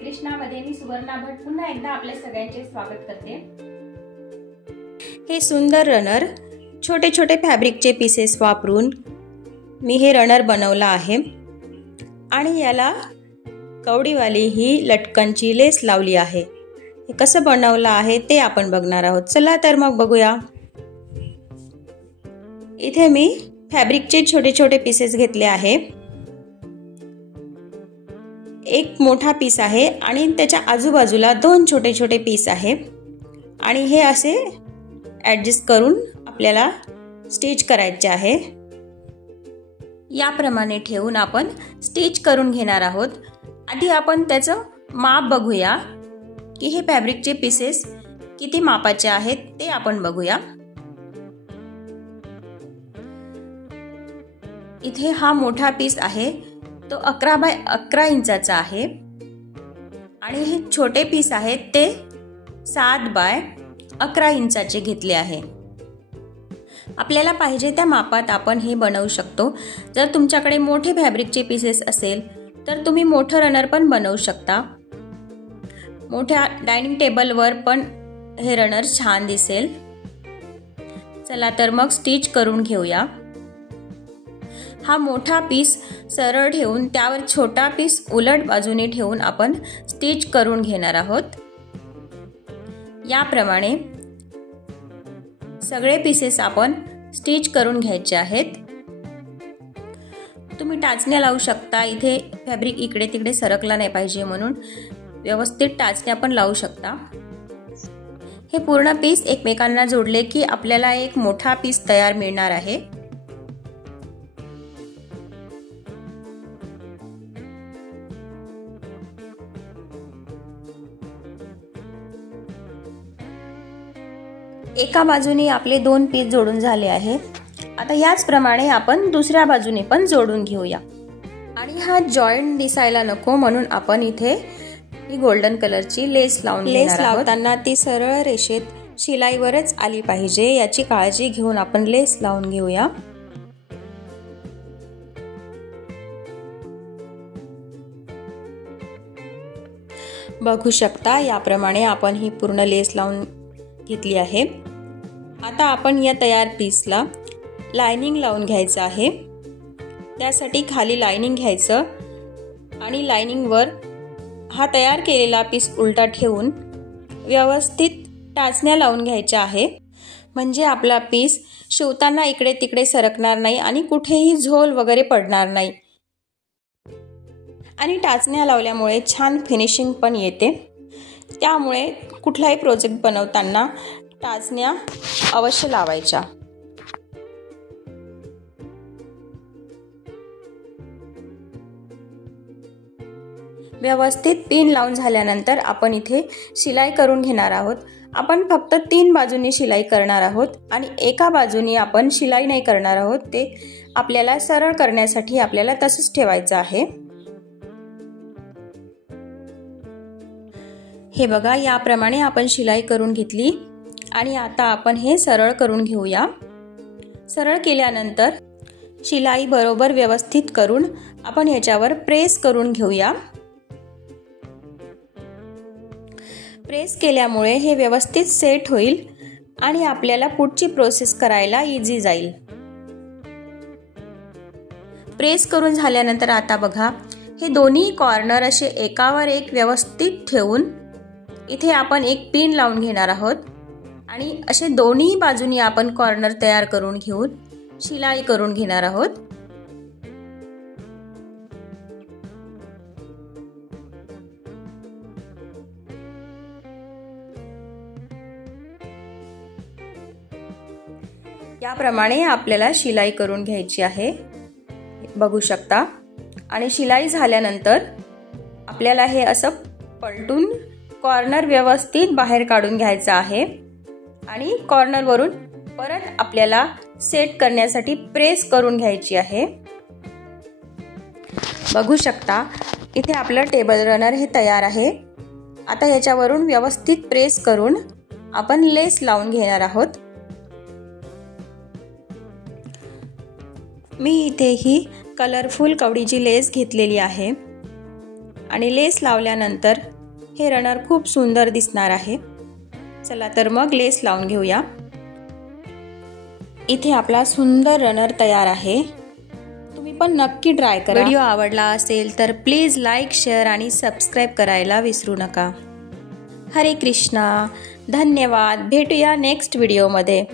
श्रीकृष्णामध्ये मी सुवर्णा भट पुन्हा एकदा आपल्या सगळ्यांचे स्वागत करते। हे सुंदर रनर छोटे छोटे फॅब्रिकचे पीसेस वापरून मी हे रनर बनवला आहे आणि याला कवडीवाली ही लटकनची लेस लावली आहे। हे कसं बनवलं आहे ते आपण बघणार आहोत। चला तर मग बघूया। इथे मी फॅब्रिकचे छोटे छोटे पीसेस घेतले आहे। एक मोठा पीस आहे आणि त्याच्या आजूबाजूला दोन छोटे छोटे पीस आहे आणि हे असे ॲडजस्ट करून आपल्याला स्टिच करायचे आहे। याप्रमाणे ठेवून आपण स्टिच करून घेणार आहोत। आधी आपण त्याचं माप बघूया की हे फॅब्रिकचे पीसेस किती मापाचे आहेत ते आपण बघूया। इथे हा मोठा पीस आहे तो 11 बाय 11 इंचाचा आहे आणि हे छोटे पीस आहेत ते 7 बाय 11 इंचाचे घेतले आहे। आपल्याला पाहिजे त्या मापात आपण हे बनवू शकतो। जर तुमच्याकडे मोठे फॅब्रिकचे पीसेस असेल तर तुम्ही मोठं रनर पण बनवू शकता। मोठ्या डायनिंग टेबलवर पण हे रनर छान दिसेल। चला तर मग स्टिच करून घेऊया। हा मोठा पीस सरळ ठेवून त्यावर छोटा पीस उलट बाजूने ठेवून आपण स्टिच करून घेणार आहोत। याप्रमाणे सगळे पीसेस आपण स्टिच करून घ्यायचे आहेत। तुम्ही टाचण्या लावू शकता। इथे फॅब्रिक इकडे तिकडे सरकला नाही पाहिजे म्हणून व्यवस्थित टाचण्या पण लावू शकता। हे पूर्ण पीस एकमेकांना जोडले की आपल्याला एक मोठा पीस तयार मिळणार आहे। एका बाजूने आपले दोन पीस जोडून झाले आहे। आता याच प्रमाणे आपण दुसऱ्या बाजूने पण जोडून घेऊया आणि हा जॉइंट दिसायला नको म्हणून आपण इथे ही गोल्डन कलरची लेस लावून लेस लावताना ती सरळ रेषेत शिलाईवरच आली पाहिजे याची काळजी घेऊन आपण लेस लावून घेऊया। बघू शकता याप्रमाणे आपण ही पूर्ण लेस लावून घेतली आहे। आता आपण या तयार पीसला लाइनिंग लावून घ्यायचं आहे। त्यासाठी खाली लाइनिंग घ्यायचं आणि लाइनिंगवर हा तयार केलेला पीस उलटा ठेवून व्यवस्थित टाचण्या लावून घ्यायच्या आहे। म्हणजे आपला पीस शिवताना इकडे तिकडे सरकणार नाही आणि कुठेही झोल वगैरे पडणार नाही आणि टाचण्या लावल्यामुळे छान फिनिशिंग पण येते। त्यामुळे कुठलाही प्रोजेक्ट बनवताना टाचण्या अवश्य लावायच्या। व्यवस्थित पिन लावून झाल्यानंतर आपण इथे शिलाई करून घेणार आहोत। आपण फक्त 3 बाजूंनी शिलाई करणार आहोत आणि एका बाजूनी आपण शिलाई नाही करणार आहोत। ते आपल्याला सरळ करण्यासाठी आपल्याला तसंच ठेवायचं आहे। हे बघा याप्रमाणे आपण शिलाई करून घेतली आणि आता आपण हे सरळ करून घेऊया। सरळ केल्यानंतर शिलाई बरोबर व्यवस्थित करून आपण ह्याच्यावर प्रेस करून घेऊया। प्रेस केल्यामुळे हे व्यवस्थित सेट होईल आणि आपल्याला पुढची प्रोसेस करायला इझी जाईल। प्रेस करून झाल्यानंतर आता बघा हे दोन्ही कॉर्नर असे एकावर एक व्यवस्थित ठेवून इथे आपण एक पिन लावून घेणार आहोत आणि असे दोन्ही बाजूनी आपण कॉर्नर तयार करून घेऊन शिलाई करून घेणार आहोत। याप्रमाणे आपल्याला शिलाई करून घ्यायची आहे। बघू शकता आणि शिलाई झाल्यानंतर आपल्याला हे असं पलटून कॉर्नर व्यवस्थित बाहेर काढून घ्यायचा आहे आणि कॉर्नर वरून परत आपल्याला सेट करण्यासाठी प्रेस करून घ्यायची आहे। बघू शकता इथे आपलं टेबल रनर हे तयार आहे। आता याच्यावरून व्यवस्थित प्रेस करून आपण लेस लावून घेणार आहोत। मी इथे ही कलरफुल कवडीची लेस घेतलेली आहे आणि लेस लावल्यानंतर हे रनर खूप सुंदर दिसणार आहे। चला तर मग लेस लावून घेऊया। इथे आपला सुंदर रनर तयार आहे। तुम्ही पण नक्की ट्राय करा। व्हिडिओ आवडला असेल तर प्लीज लाईक, शेअर आणि सबस्क्राईब करायला विसरू नका। हरे कृष्णा, धन्यवाद। भेटूया नेक्स्ट व्हिडिओमध्ये।